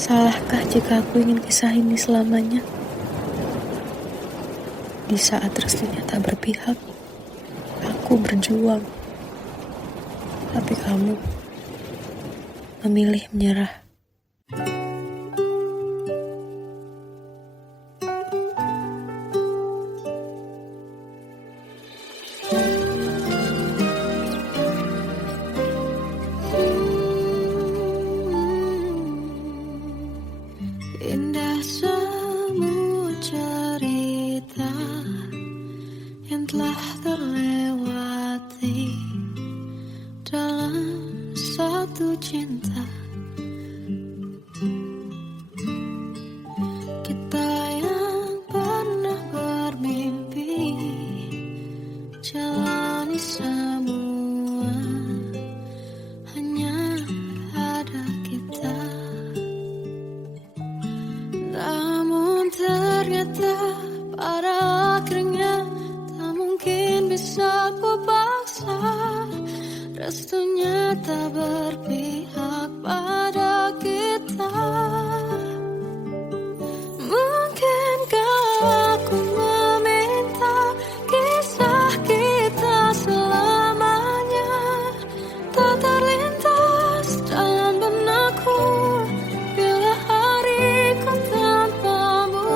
Salahkah jika aku ingin kisah ini selamanya? Di saat restunya tak berpihak, aku berjuang. Tapi kamu memilih menyerah. Indah semua cerita yang telah terlewati dalam satu cinta. Kita yang pernah bermimpi jalani semua, hanya ada kita. Namun ternyata pada akhirnya tak mungkin bisa ku paksa. Restunya tak berpihak pada kita. Mungkinkah aku meminta kisah kita selamanya tak terlintas dalam benakku bila hariku tanpamu.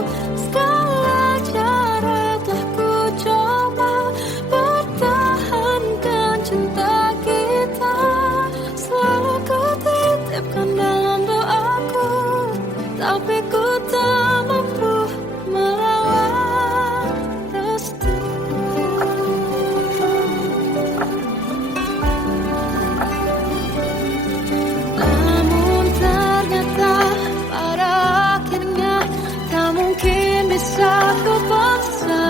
Segala cara telah ku coba pertahankan cinta kita. Selalu ku titipkan dalam doaku, tapi ku tak mampu melawan restu. Namun ternyata pada akhirnya tak mungkin bisa ku paksa.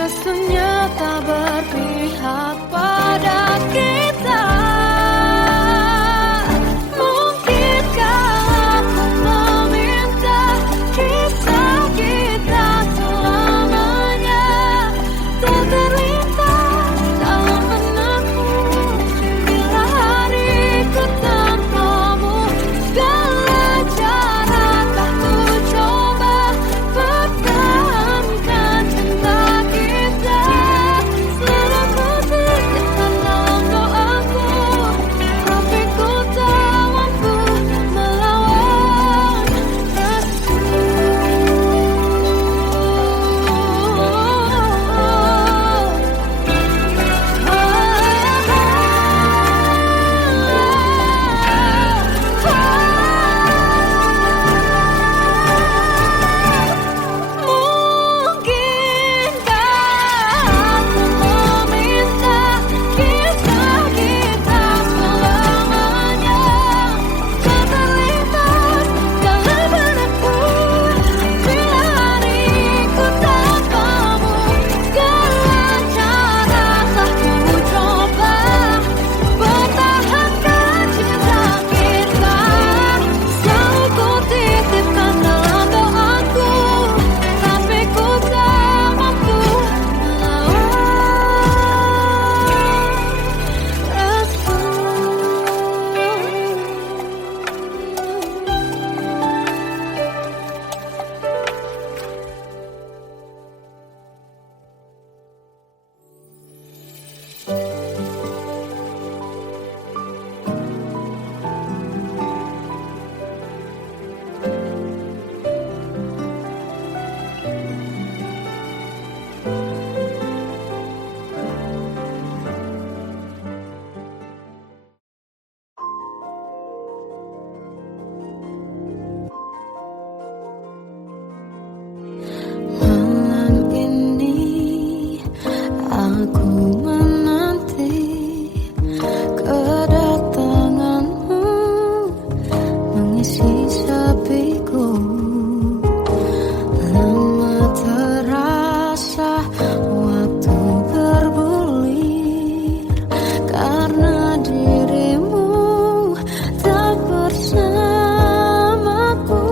Restunya tak berpihak pada kita. Mungkinkah aku meminta kisah kita selamanya tak terlintas dalam benakku bila hariku tanpamu. Segala cara telah ku coba pertahankan cinta kita. Selalu ku titipkan dalam doaku, tapi ku tak mampu melawan restu. Mungkinkah aku meminta kisah kita selamanya tak terlintas dalam benakku bila hariku tanpamu. Segala cara telah ku coba pertahankan cinta kita. Selalu ku titipkan dalam doaku, tapi ku tak mampu melawan restu. Malam ini aku menanti kedatanganmu mengisi sepiku. Lama terasa waktu bergulir karena dirimu tak bersamaku.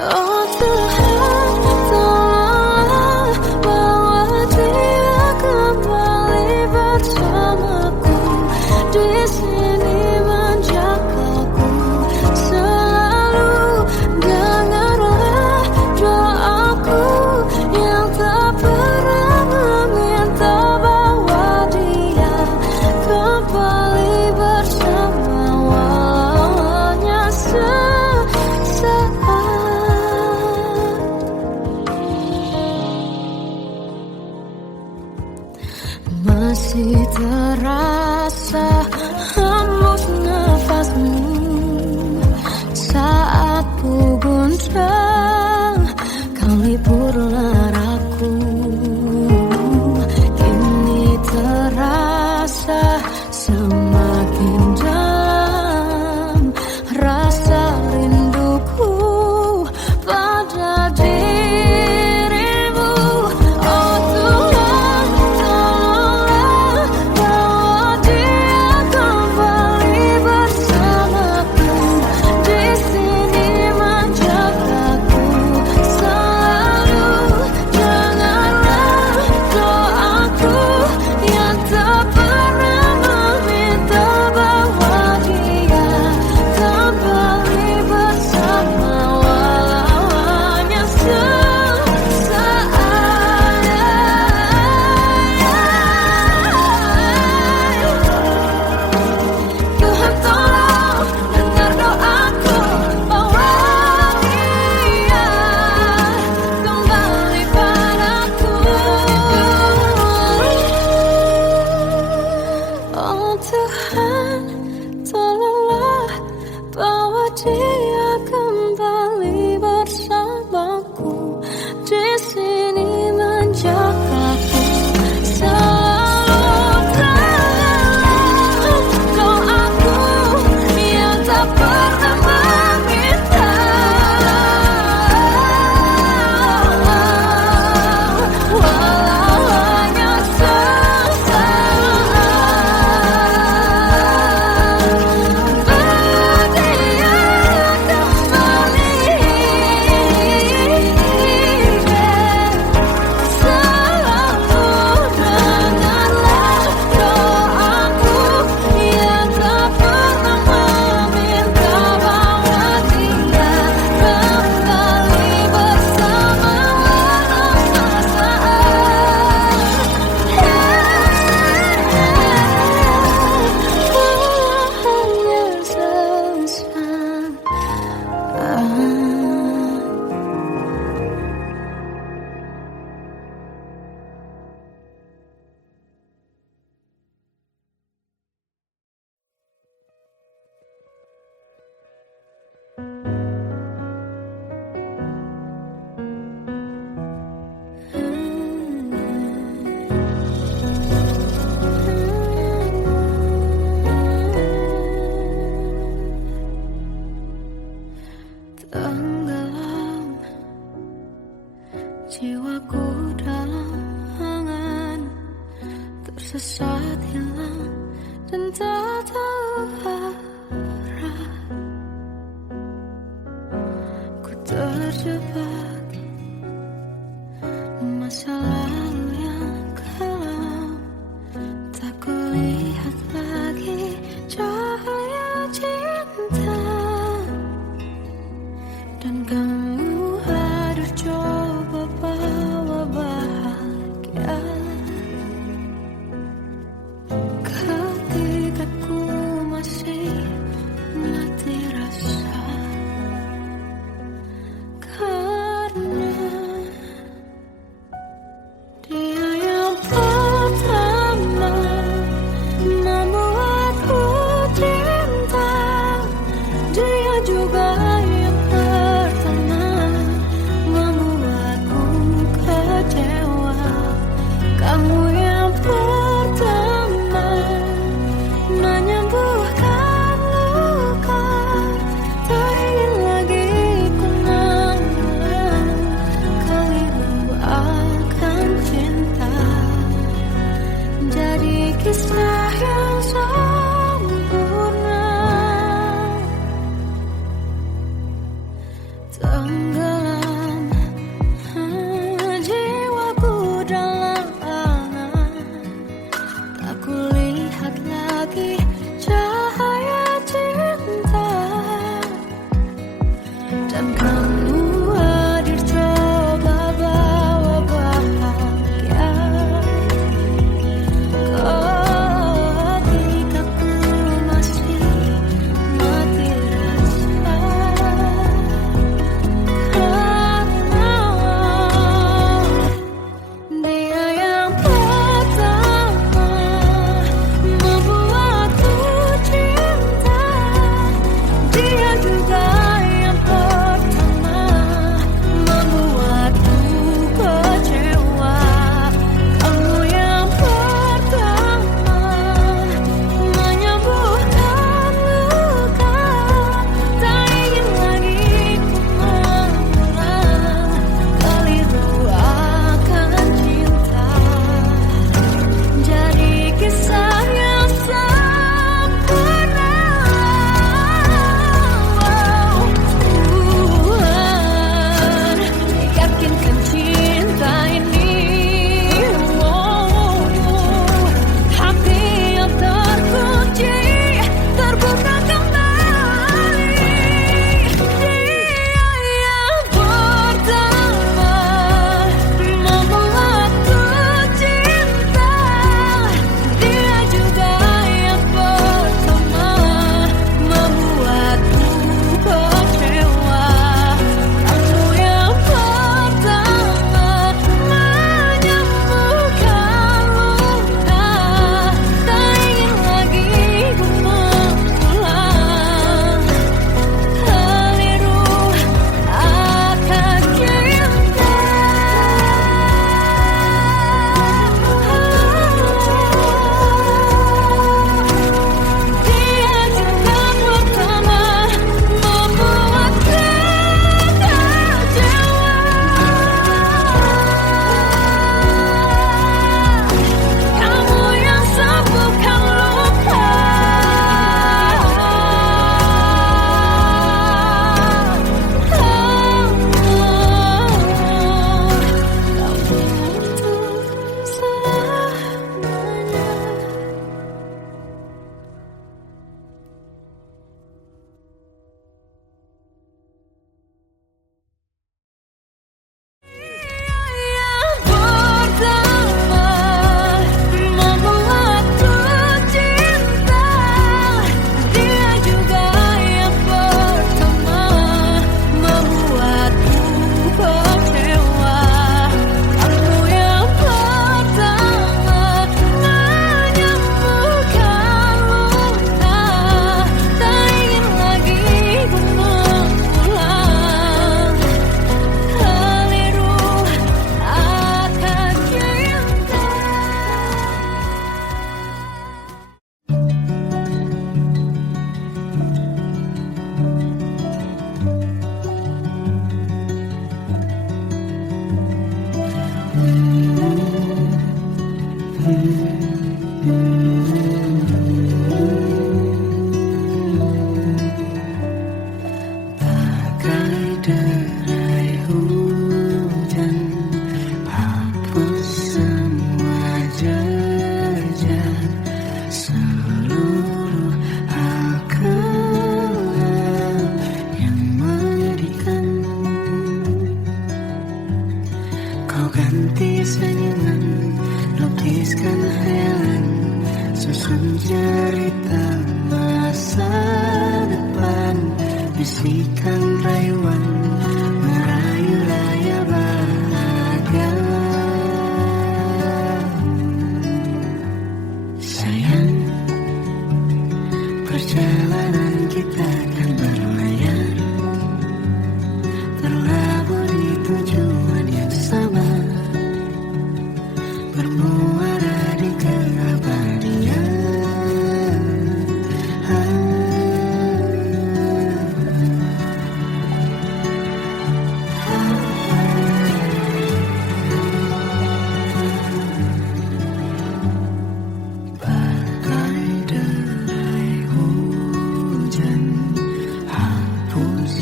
Oh Tuhan, tolonglah masih terasa hembus nafasmu saat ku guncang kau liburlah aku. Kini terasa semakin dalam rasa rinduku pada dirimu. Oh Tuhan, tolonglah bawa dia kembali bersamaku. Di sini menjagaku selalu. Janganlah doaku yang tak pernah meminta bawa dia kembali bersama walau hanya sesaat. Tuhan tolong dengar doaku, bawa dia kembali padaku. Oh Tuhan, tolonglah bawa dia kembali bersamaku. Di sini menjagaku selalu. Doaku yang tak pernah meminta walau hanya sesaat. Dia kembali selalu. Dengarlah doaku yang tak pernah meminta bawa dia kembali bersama walau sesaat. Tenggelam jiwaku dalam angan, tersesat hilang dan tak tahu arah. Ku terjebak masa lalu yang kelam, tak kulihat lagi cahaya cinta. Dan kamu harus coba bawa bahagia ketika ku masih mati rasa. Karena Kau ganti senyuman, lukiskan khayalan, susun cerita masa depan, bisikan rayuan, merayu raya bahagia. Sayang, perjalanan kita akan berlayar, berlabuh di tujuan yang sama, bermuara di keabadian. Bagai derai hujan, hapus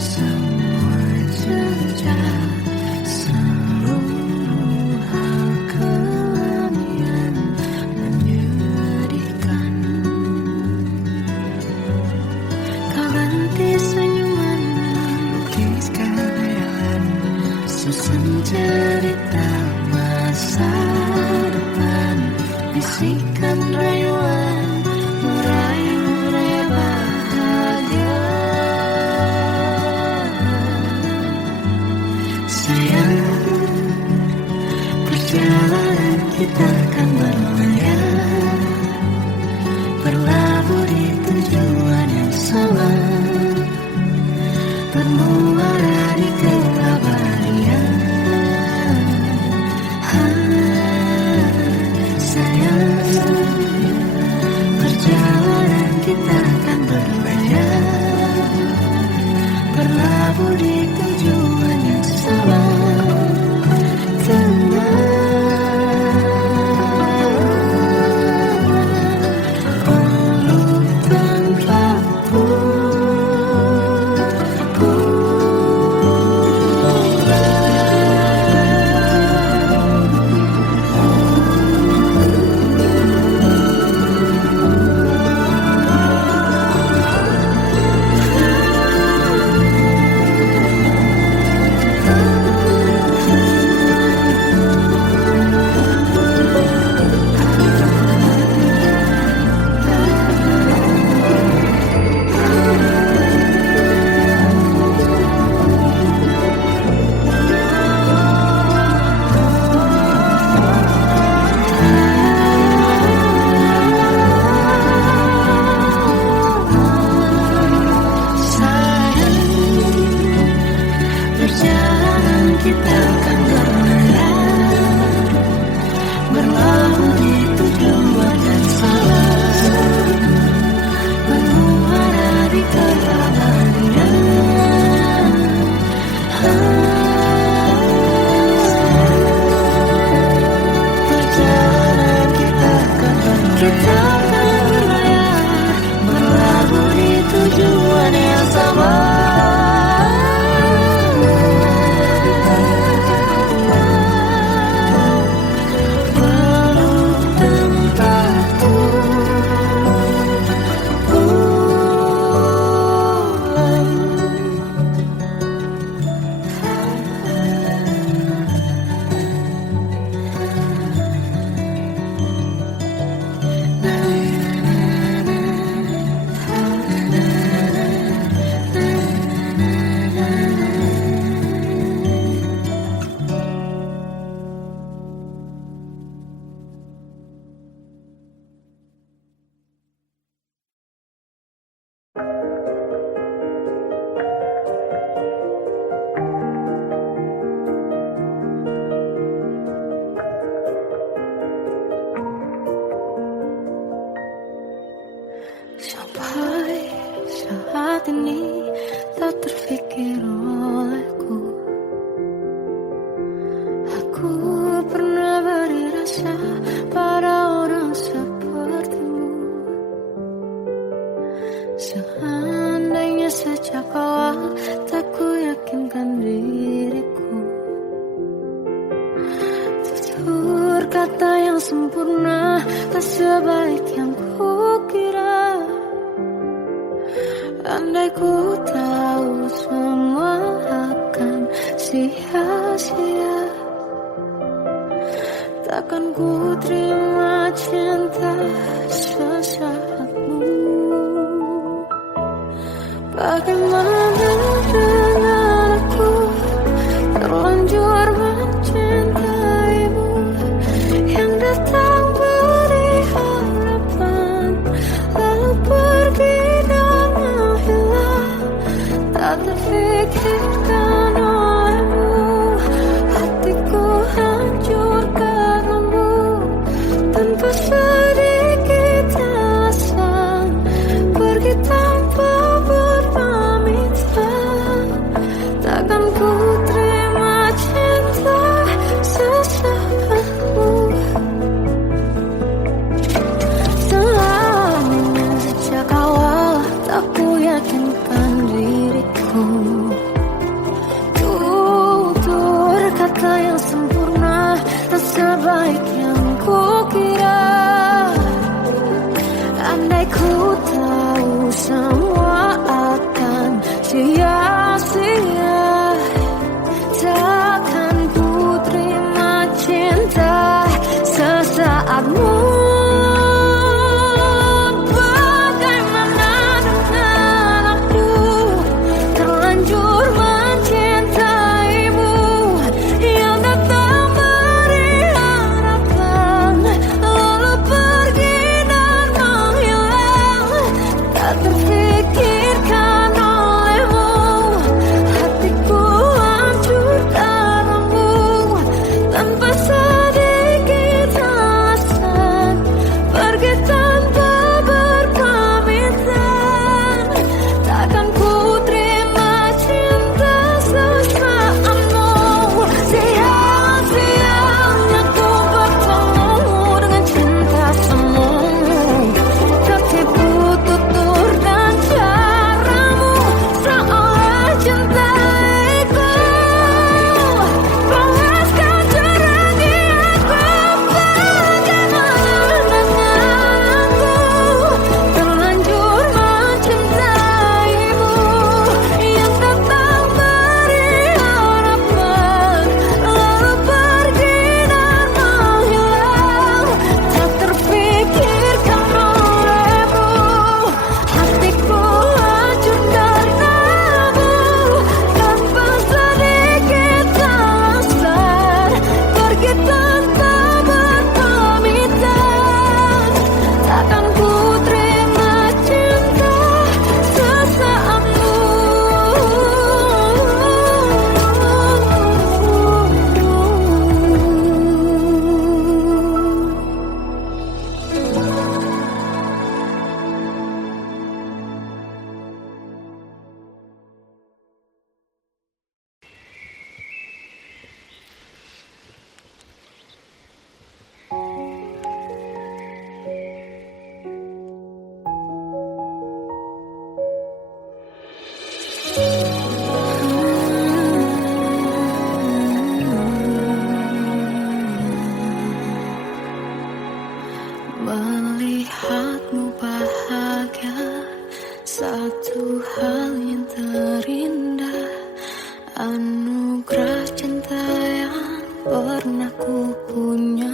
semua jejak, seluruh hal kelam yang menyedihkan. Kau ganti senyuman, lukiskan khayalan, susun cerita masa depan, bisikan rayuan, merayu raya bahagia. Sayang, perjalanan kita akan berlayar, berlabuh di tujuan yang sama, bermuara di keabadian. Sayang, perjalanan kita akan berlayar, berlabuh di tujuan yang sama. Peluk tempatku, perjalanan kita akan berlayar, berlabuh di tujuan yang sama, bermuara di keabadian. Perjalanan kita akan berlayar, berlabuh di tujuan yang sama. Sampai saat ini tak terfikir olehku, aku pernah beri rasa pada orang sepertimu. Seandainya sejak awal tak ku yakinkan diriku, tutur kata yang sempurna tak sebaik yang kukira. Andai ku tahu semua akan sia-sia. takkan ku terima cinta sesaatmu. Bagaimana dengan aku terlanjur mencintaimu, yang datang beri harapan lalu pergi dan menghilang, tak terfikirkan olehmu. Hatiku hancur karenamu, tanpa sedikit alasan, pergi tanpa berpamitan. Takkan ku terima cinta sesaatmu. Selamanya sejak awal tak ku yakinkan diriku, tutur kata yang sempurna tak sebaik yang ku kira. Andai ku tahu semua akan sia-sia, takkan ku terima cinta sesaatmu. Bagaimana dengan aku terlanjur mencintaimu, yang datang beri harapan lalu pergi dan menghilang, tak terfikirkan olehmu. Hatiku hancur karenamu, tanpa sedikit alasan, pergi tanpa berpamitan. Takkan ku terima cinta sesaatmu. Sia-sianya ku bertemu dengan cinta semu, tertipu tutur dan caramu, seolah cintaiku panaskan cerangi aku. Bagaimana dengan aku terlanjur mencintaimu, yang datang beri harapan lalu pergi dan menghilang, tak terfikirkan olehmu. Hatiku hancur karenamu, tanpa sedikit alasan, pergi tanpa berpamitan. Takkan ku terima cinta sesaatmu. Melihatmu bahagia, satu hal yang terindah, anugerah cinta yang pernah ku punya.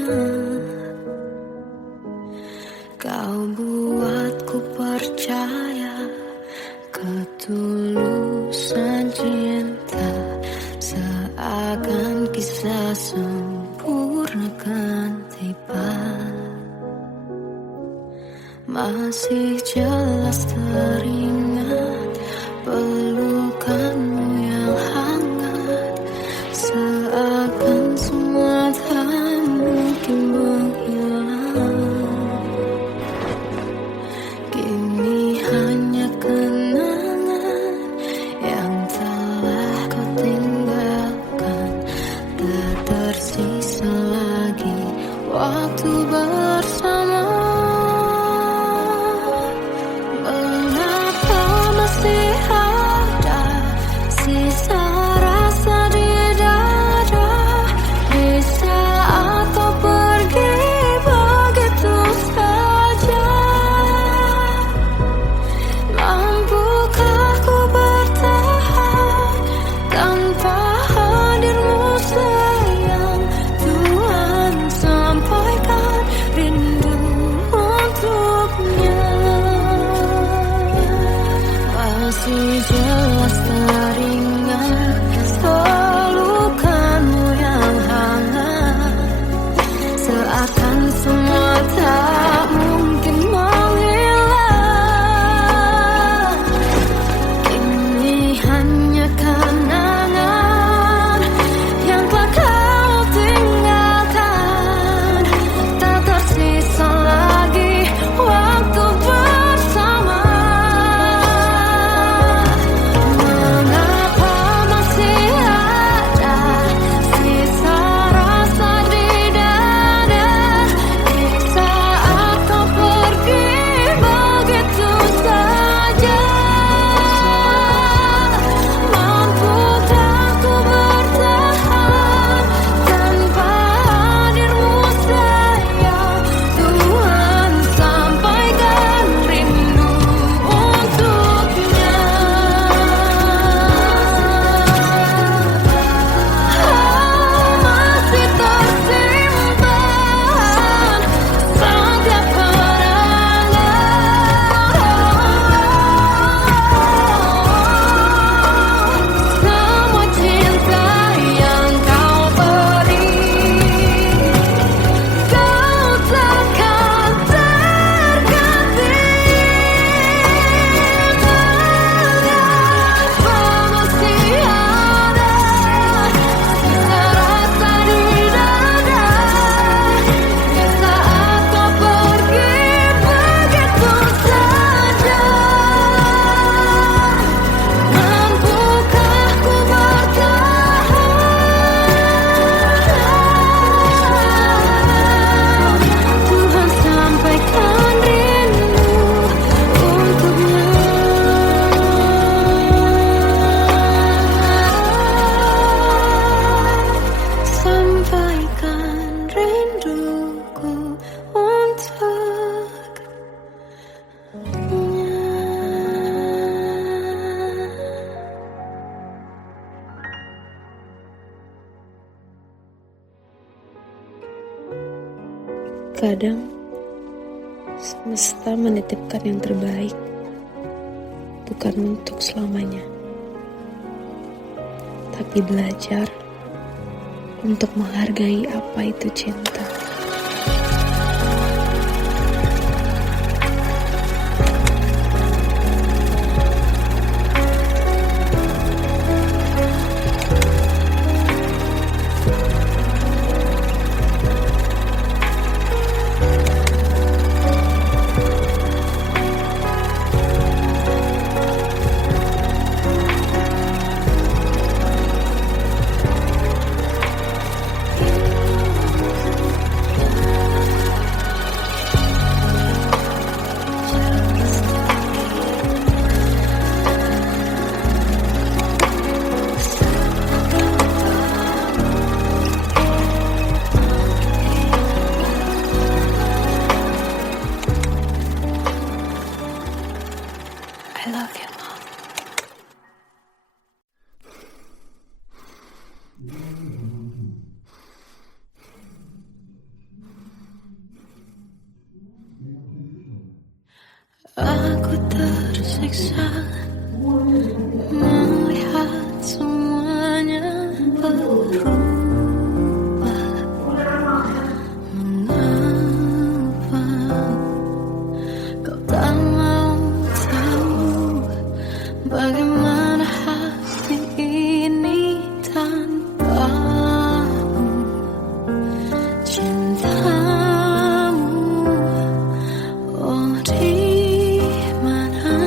Kau buatku percaya ketulusan cinta, seakan kisah sempurna kan tiba. Masih jelas teringat pelukanmu yang hangat, seakan semua tak mungkin menghilang. Kini hanya kenangan yang telah kau tinggalkan, tak tersisa lagi waktu bersama. Mengapa masih ada sisa rasa di dada, di saat kau pergi begitu saja? Mampukah ku bertahan tanpa hadirmu sayang Tuhan sampai Terkadang semesta menitipkan yang terbaik, bukan untuk selamanya, tapi belajar untuk menghargai apa itu cinta. I love you, Mom. Aku tersiksa melihat semuanya berubah. Mengapa kau tak mau tahu bagaimana hati ini tanpamu? Cintamu, oh di mana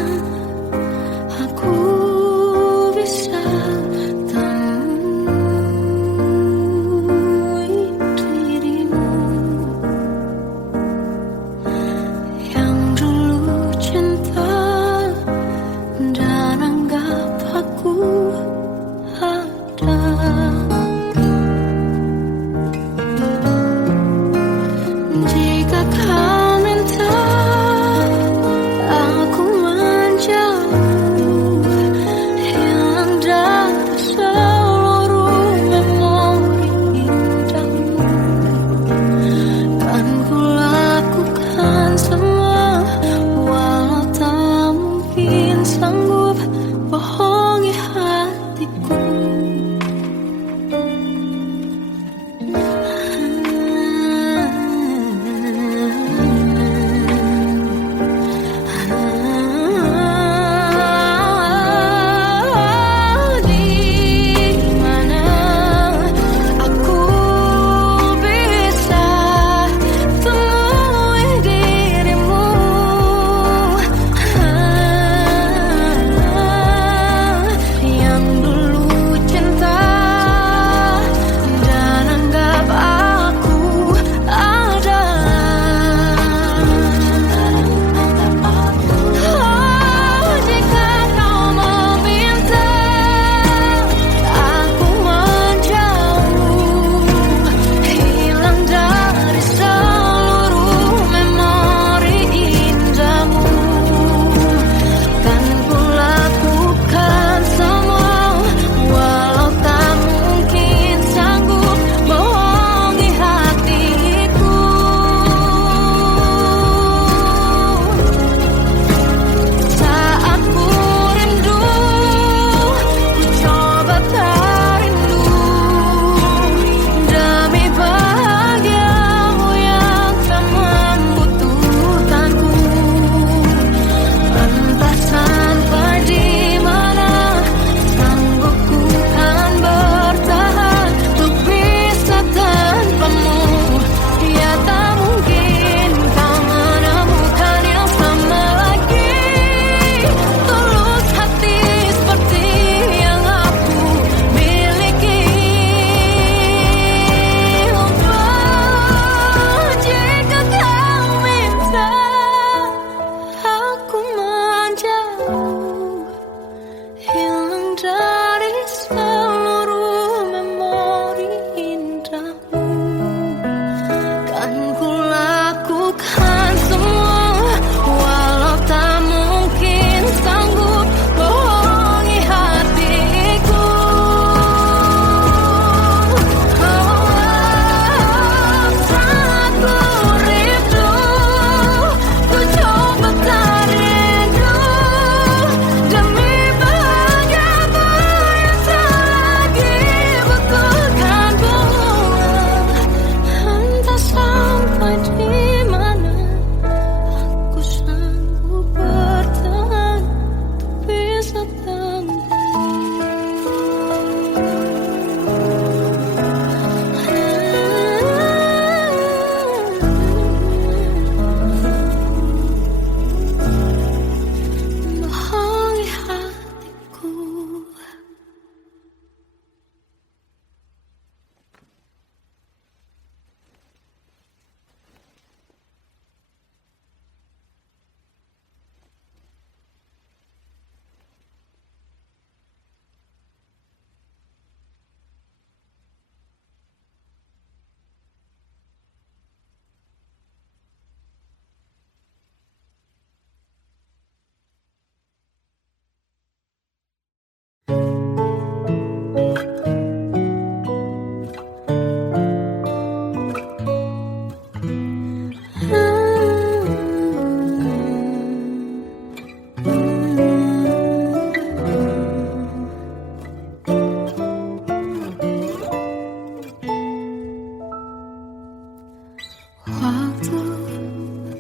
Waktu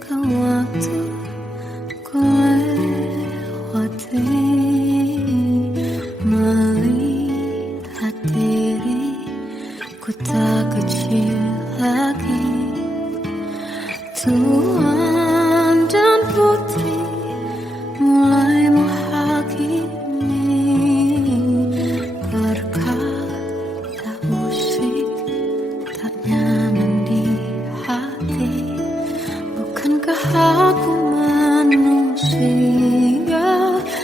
ke waktu ku lewati, melihat diri ku tak kecil lagi. Tuan dan putri mulai menghakimi, berkata musik tak nyaman di hati. Bukankah aku manusia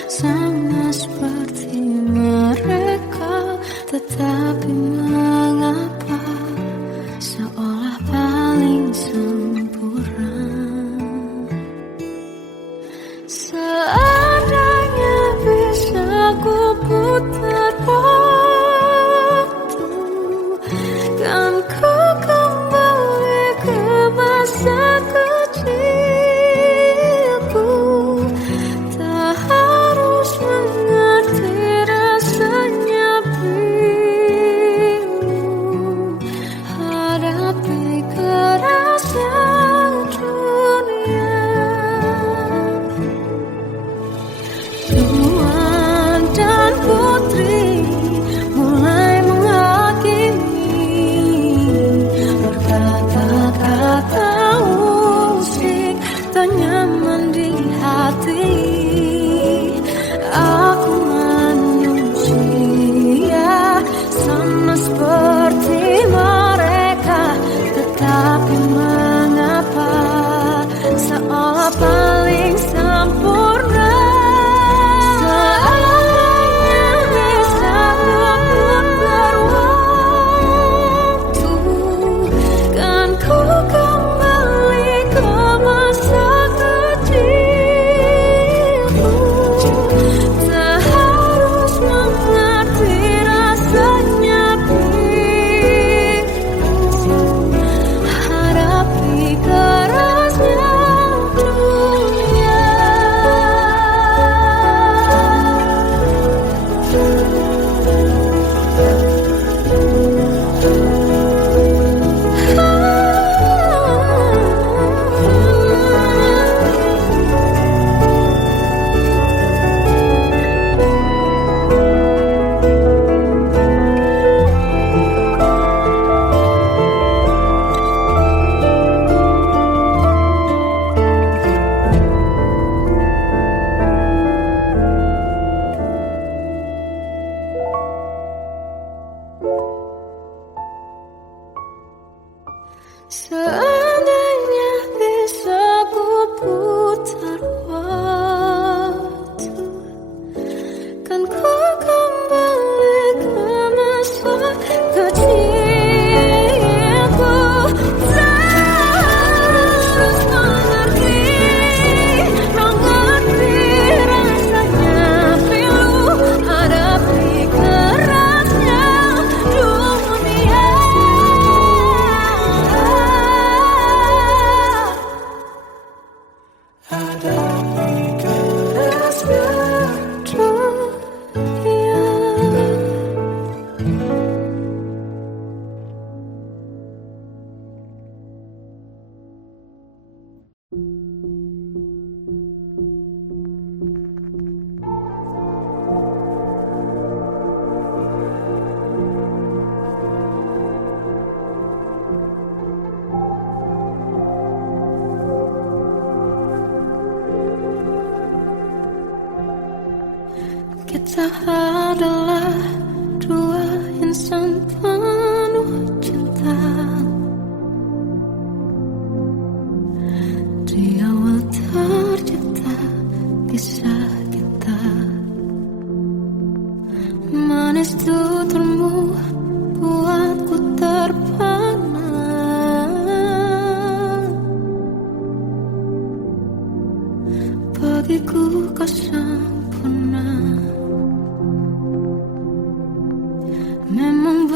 sama seperti mereka? Tetapi mengapa seolah paling sempurna? Seandainya bisa ku putar waktu, kan ku kembali ke masa kecilku. Tak harus mengerti rasanya bingung, hadapi kerasnya dunia. Tuan dan putri mulai menghakimi, berkata-kata musik tak nyaman di hati. Aku manusia sama seperti mereka, tetapi mengapa seolah paling sempurna? Seandainya bisa ku putar waktu, kan ku kembali ke masa kecilku. Tak harus mengerti rasanya bingung, hadapi kerasnya dunia. Seandainya bisa ku putar waktu, kan ku kembali ke masa kecilku. Tak harus mengerti rasanya pilu, hadapi kerasnya dunia. Hadapi kerasnya dunia. Kita adalah dua insan penuh cinta. Di awal tercipta kisah kita, manis tuturmu buatku terpana. Bagiku kau sempurna. Memang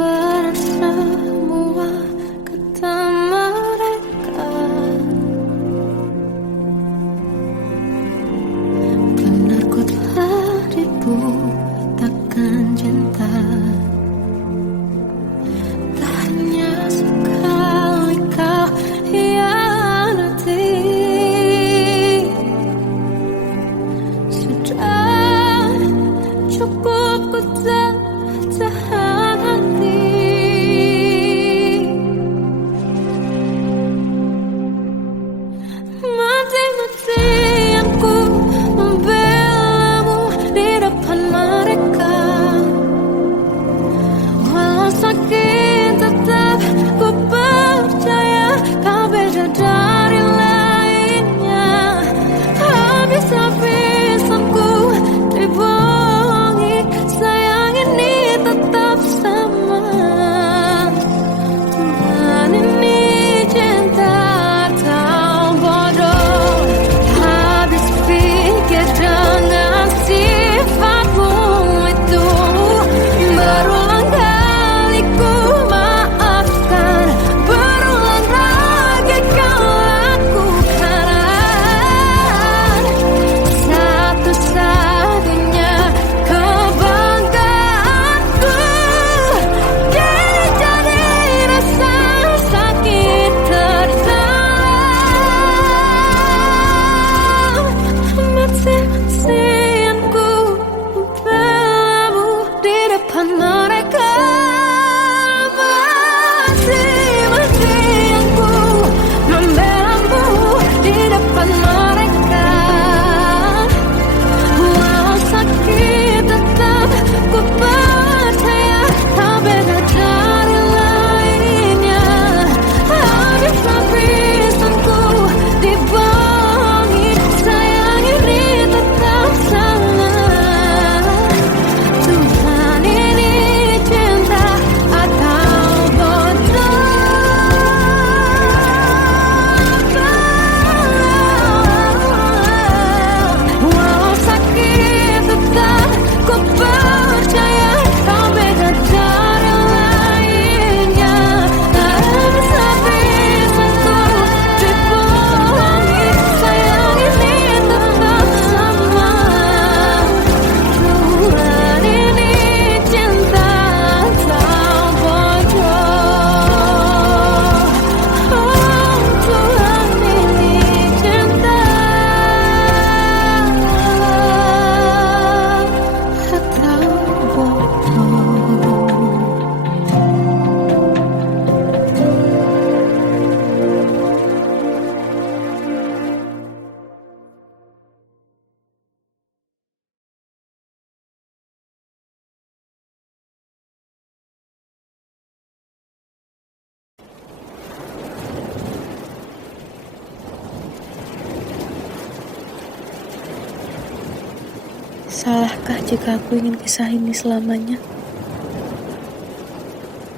Salahkah jika aku ingin kisah ini selamanya?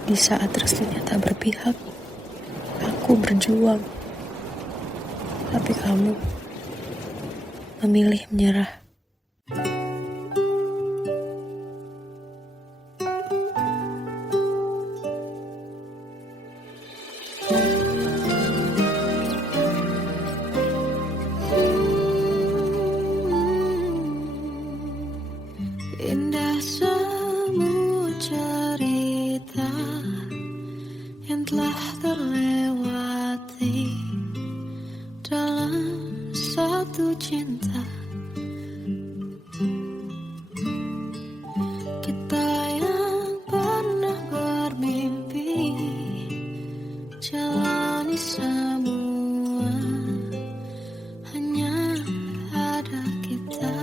Di saat restunya tak berpihak, aku berjuang. Tapi kamu memilih menyerah. Indah semua cerita yang telah terlewati dalam satu cinta. Kita yang pernah bermimpi jalani semua, hanya ada kita.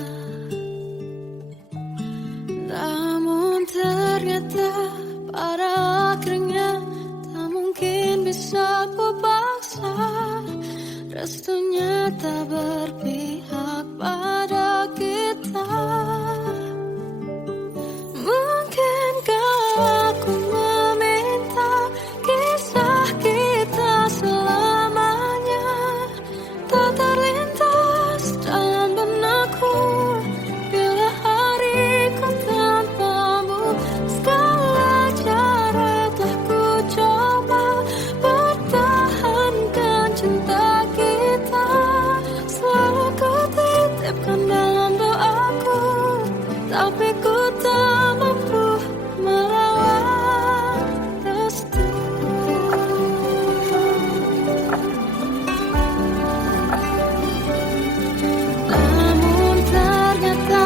Namun ternyata pada akhirnya tak mungkin bisa ku paksa. Restunya tak berpihak pada kita. Mungkinkah aku meminta kisah kita selamanya tak terlintas dalam benakku bila hariku tanpamu. Segala cara telah ku coba pertahankan cinta kita. Selalu ku titipkan dalam doaku, tapi ku tak mampu melawan restu. Namun ternyata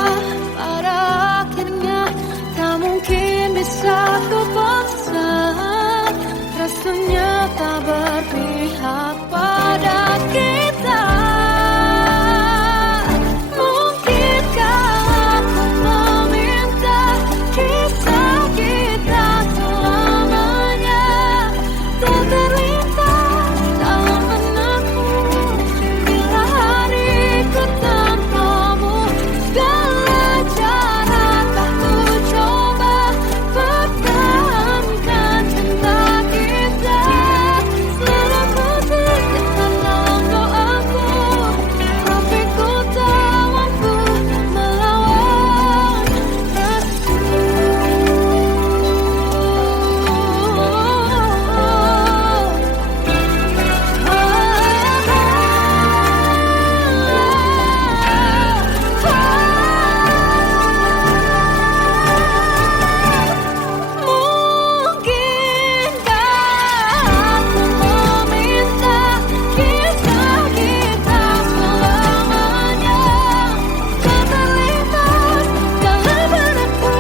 pada akhirnya tak mungkin bisa ku paksa. Restunya tak berpihak pada kita. Mungkinkah aku meminta kisah kita selamanya tak terlintas dalam benakku bila hariku tanpamu. Segala cara tak ku coba pertahankan cinta kita. Selalu ku titipkan dalam doaku, tapi ku tak mampu melawan restu. Mungkinkah aku meminta kisah kita selamanya tak terlintas dalam benakku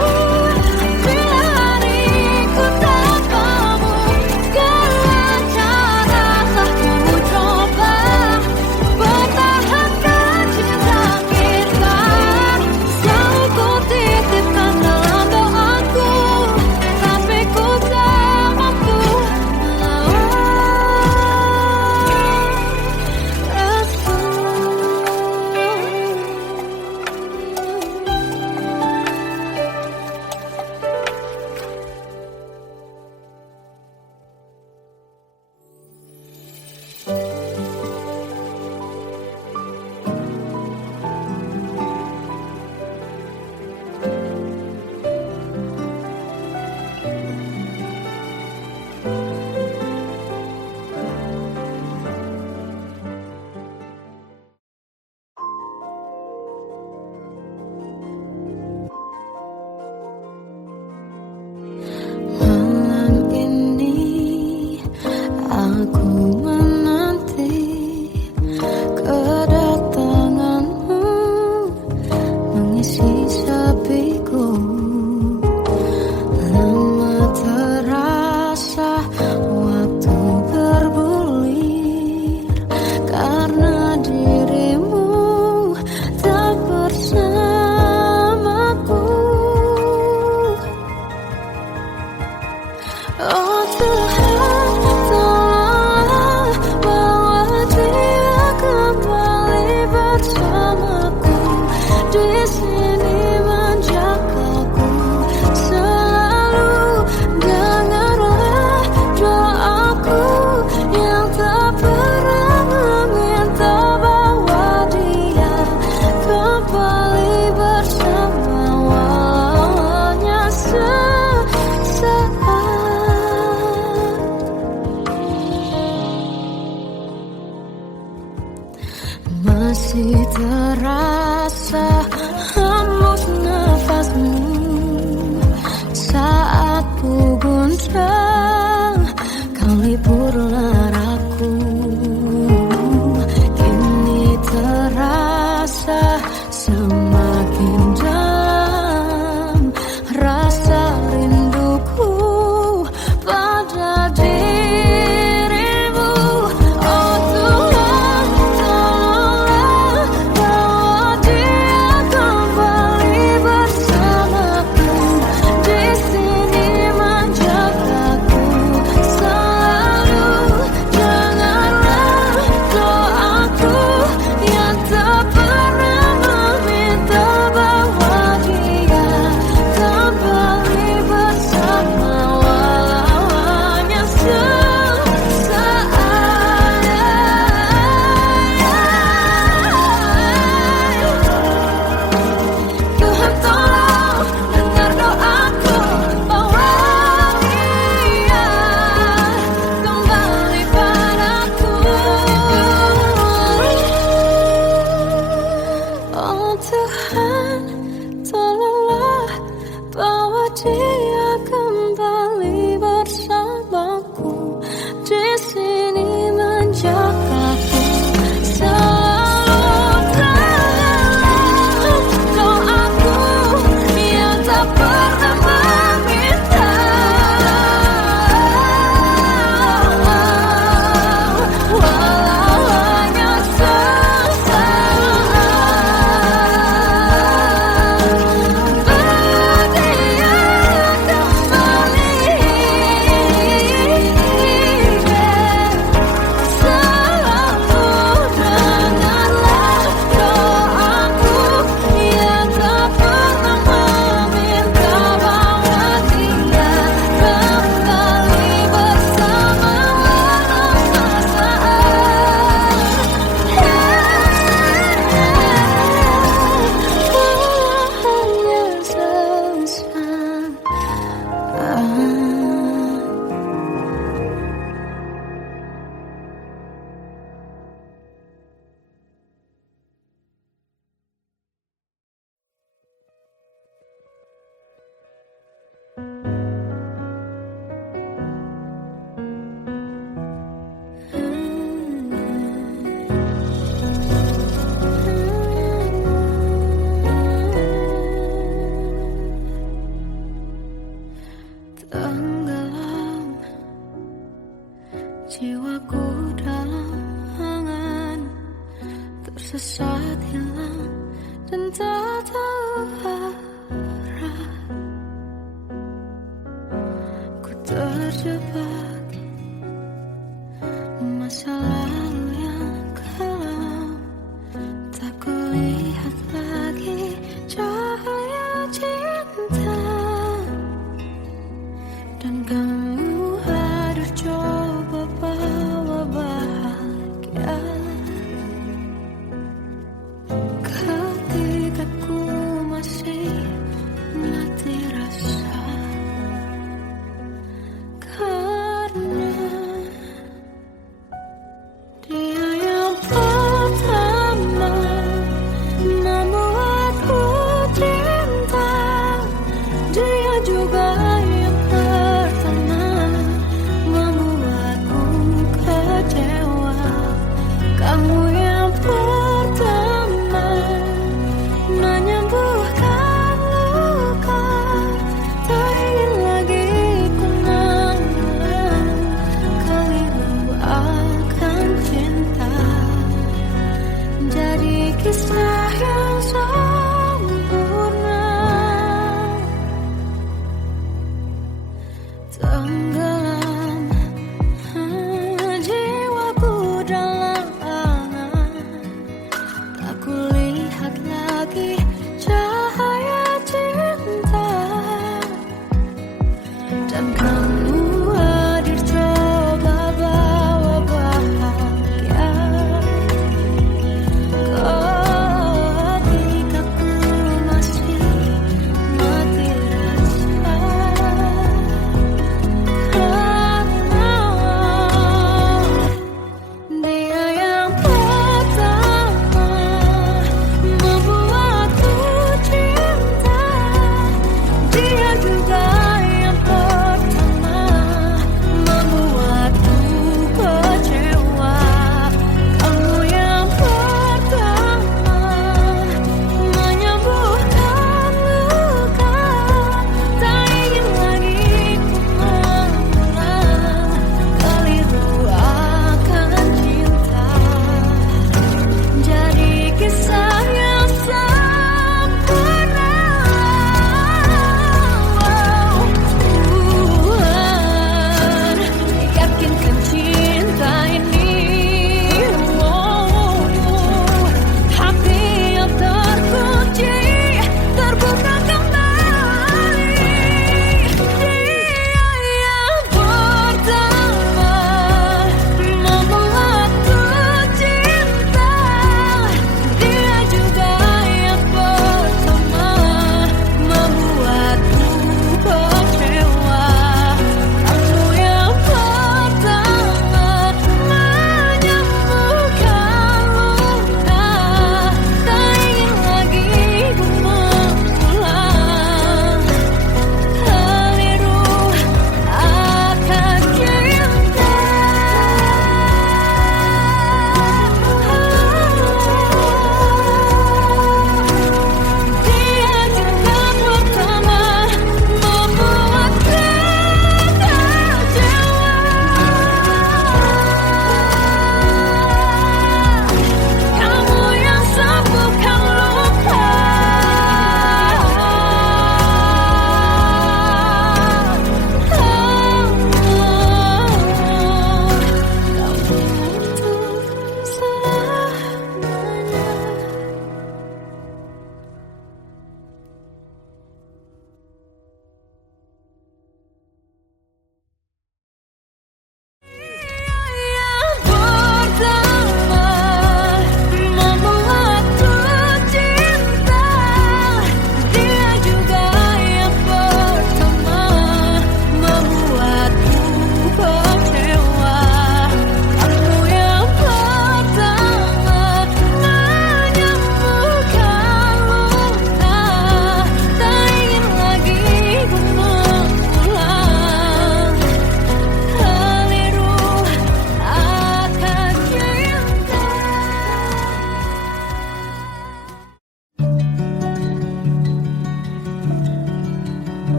bila hariku tanpamu. Segala cara telah ku coba pertahankan cinta kita. Selalu ku titipkan dalam doaku, tapi ku tak mampu melawan restu. Malam ini aku menanti kedatanganmu mengisi sepiku. Lama terasa waktu bergulir karena dirimu tak bersamaku. Oh Tuhan, tolonglah masih terasa hembus nafasmu saat ku goncang kau libur laraku. Kini terasa semakin dalam rasa rinduku pada dirimu. Oh Tuhan, tolonglah bawa dia kembali bersamaku. Di sini menjagaku selalu. Janganlah doaku yang tak pernah meminta bawa dia kembali bersama, walau hanya sesaat. Tuhan tolong dengar doaku, bawa dia kembali padaku. Oh Tuhan, tolonglah bawa dia kembali bersamaku. Di sini menjagaku selalu. Doaku yang tak pernah meminta, walau hanya sesaat. Dia kembali selalu. Dengarlah doaku yang tak pernah meminta bawa dia kembali bersama, walau tenggelam jiwaku dalam angan, tersesat hilang dan tak tahu arah. Ku terjebak masa lalu yang kelam, tak kulihat lagi cahaya cinta. Dan kamu hadir coba bawa bahagia ketika ku masih mati rasa. Karena dia yang pertama membuatku cinta, dia juga yang pertama membuatku kecewa. Kamu yang pertama menyembuhkan luka, tak ingin lagi kenangan keliru akan cinta. Jadi kisah yang sempurna, tenggelam jiwaku dalam angan, tak kulihat lagi cahaya cinta. Dan kamu hadir coba bawa bahagia ketika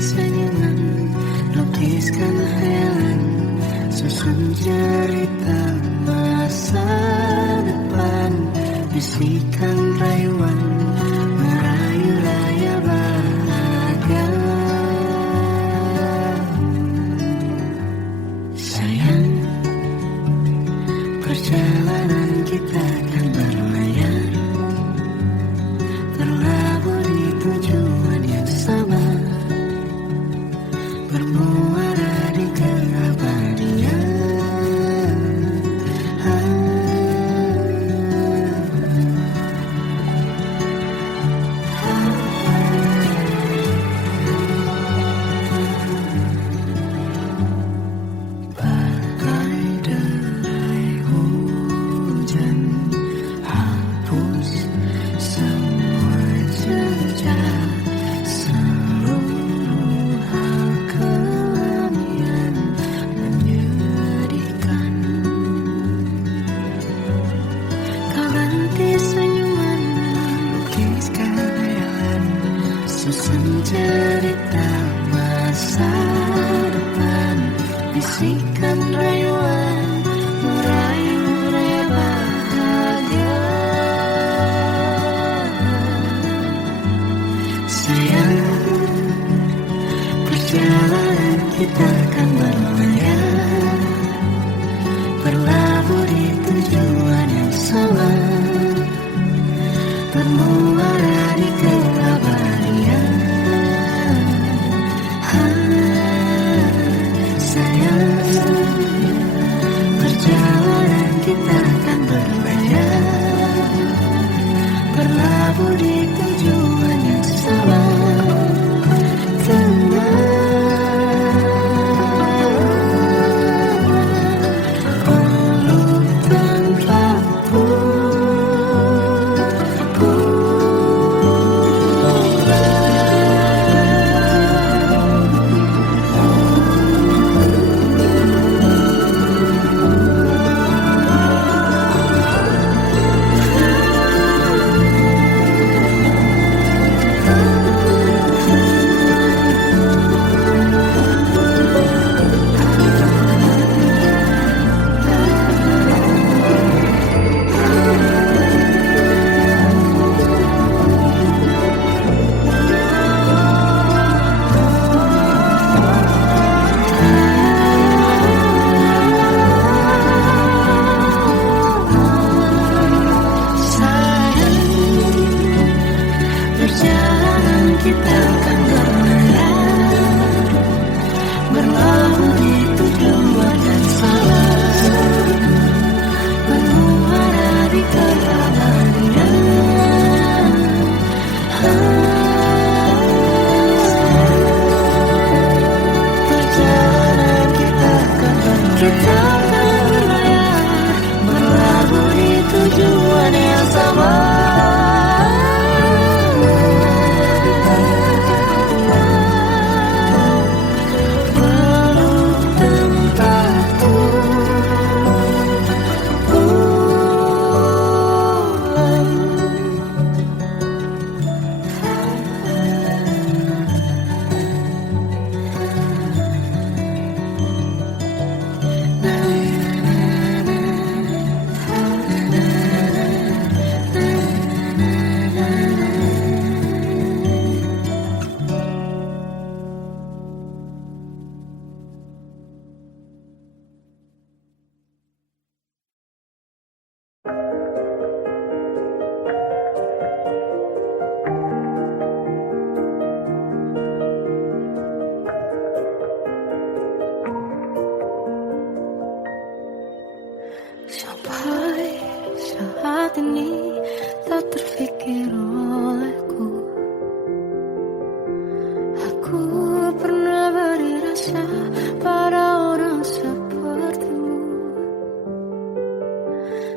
senyuman, lukiskan khayalan, susun cerita masa depan, bisikan rayuan, merayu raya bahagia. Sayang, perjalanan kita akan berlayar, berlabuh di tujuan yang sama, bermuara di keabadian. Bagai derai hujan, hapus semua jejak, seluruh hal kelam yang menyedihkan. Kau ganti senyuman, lukiskan khayalan, susun cerita masa depan, bisikan rayuan, merayu raya bahagia. Sayang, perjalanan kita akan berlayar, berlabuh di tujuan yang sama, bermuara di keabadian. Sayang, perjalanan kita akan berlayar, berlabuh di tujuan yang sama. Peluk tempatku, perjalanan kita akan berlayar, berlabuh di tujuan yang sama, bermuara di keabadian. Perjalanan kita akan berlayar, berlabuh di tujuan yang sama. Sampai saat ini tak terfikir olehku, aku pernah beri rasa pada orang sepertimu.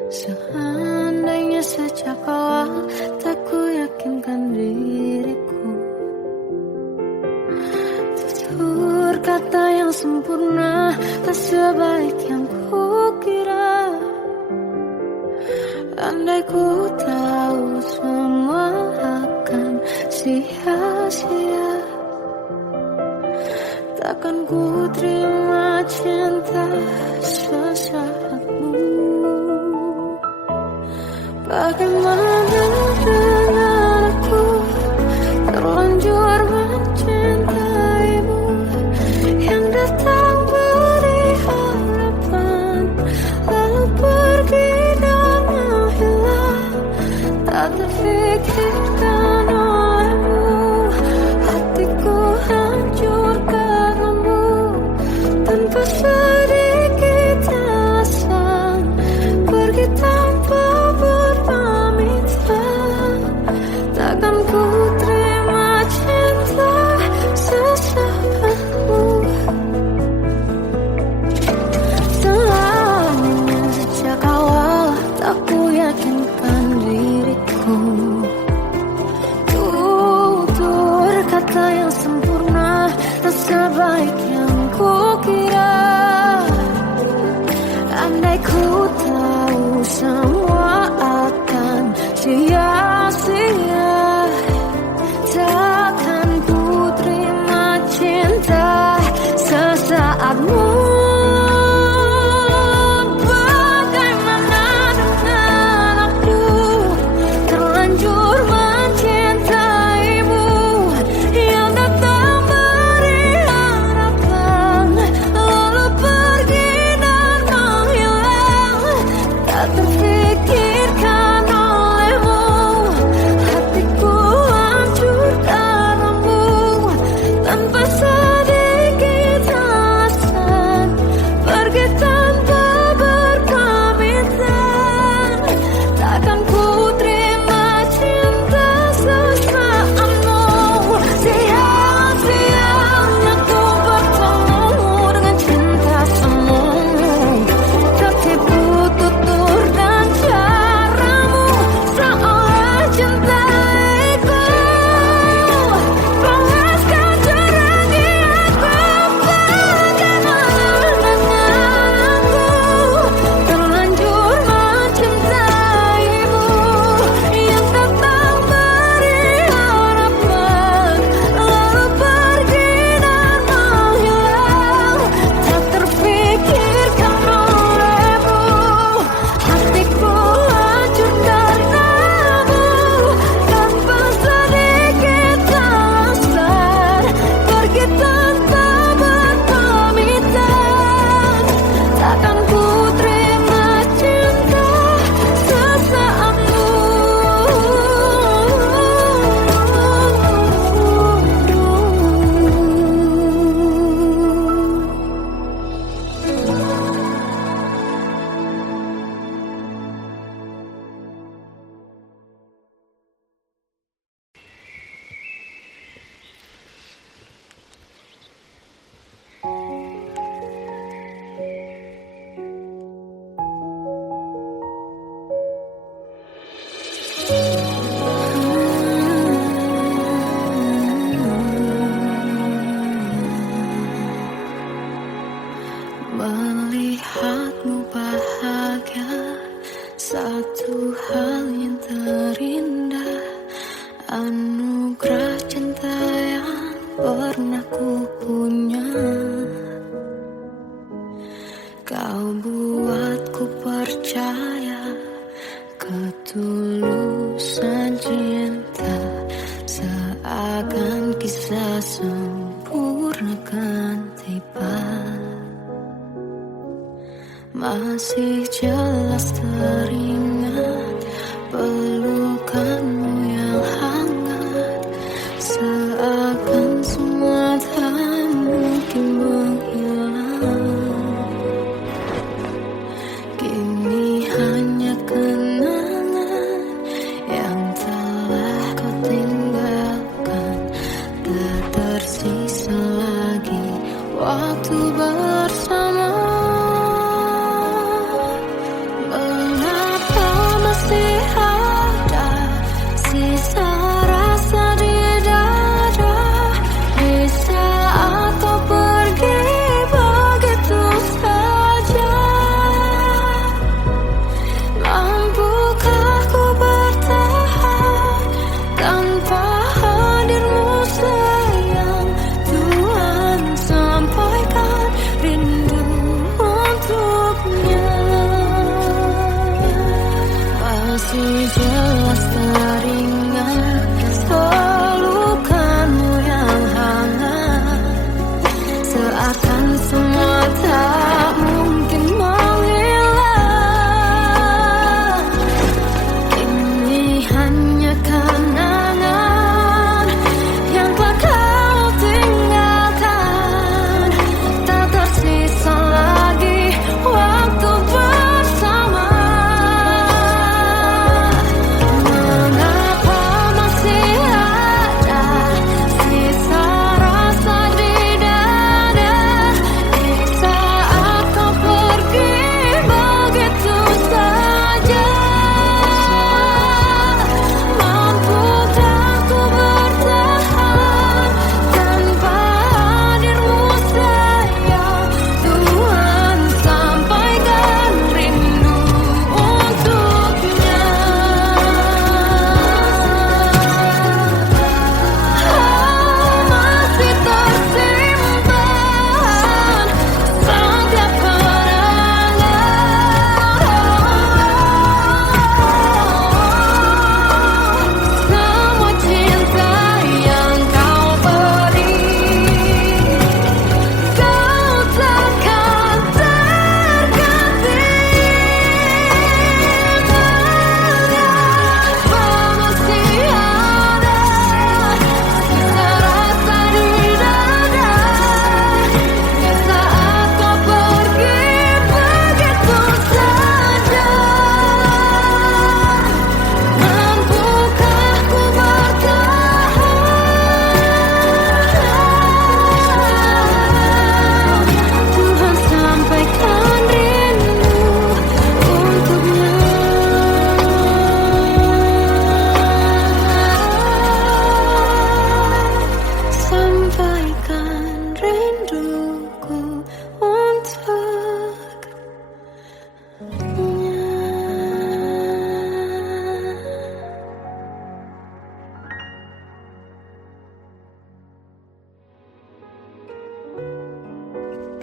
Seandainya sejak awal tak ku yakinkan diriku, tutur kata yang sempurna tak sebaik yang kukira. Andai ku tahu semua akan sia-sia, takkan ku terima cinta sesaatmu. Bagaimana dengan aku terlanjur mencintaimu, yang datang beri harapan lalu pergi dan menghilang, tak terfikirkan olehmu. Hatiku hancur karenamu, tanpa sedikit alasan, pergi tanpa berpamitan. Takkan ku terima cinta sesaatmu. Selamanya sejak awal tak ku yakinkan diriku, tutur kata yang sempurna tak sebaik yang ku kira. Andai ku tahu semua akan sia-sia, takkan ku terima cinta sesaatmu. Bagaimana dengan aku terlanjur mencintaimu, yang datang beri harapan lalu pergi dan menghilang, tak terfikirkan olehmu. Hatiku hancur karenamu, tanpa sedikit alasan, pergi tanpa berpamitan. Takkan ku terima cinta sesaatmu. Siang-siang aku bertemu dengan cinta semu, tertipu tutur dan caramu, seolah cintaiku panaskan jerangi aku. Bagaimana dengan aku terlanjur mencintaimu, yang datang beri harapan lalu pergi dan menghilang, tak terfikirkan olehmu. Hatiku hancur karenamu, tanpa sedikit alasan, pergi tanpa berpamitan. Takkan ku terima cinta sesaatmu. Melihatmu bahagia, satu hal yang terindah, anugerah cinta yang pernah ku punya. Kau buatku percaya ketulusan cinta, seakan kisah sempurna kan tiba. Masih jelas teringat pelukanmu yang hangat, seakan semua tak mungkin menghilang. Kini hanya kenangan yang telah kau tinggalkan, tak tersisa lagi waktu bersama. Mengapa masih ada sisa rasa di dada, di saat kau pergi begitu saja? Mampukah ku bertahan tanpa hadirmu sayang? Tuhan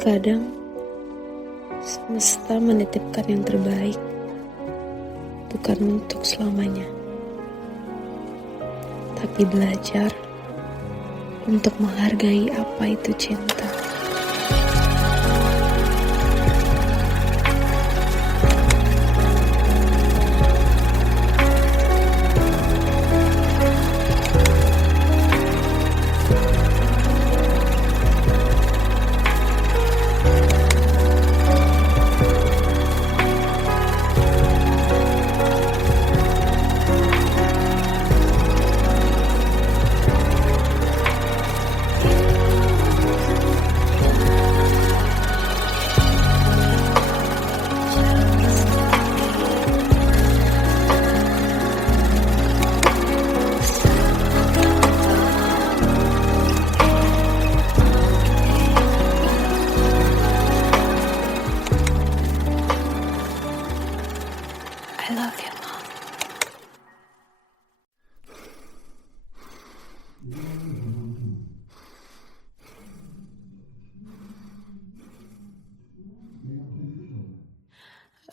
Terkadang semesta menitipkan yang terbaik, bukan untuk selamanya, tapi belajar untuk menghargai apa itu cinta. I love you, Mom.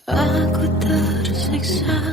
Aku tersiksa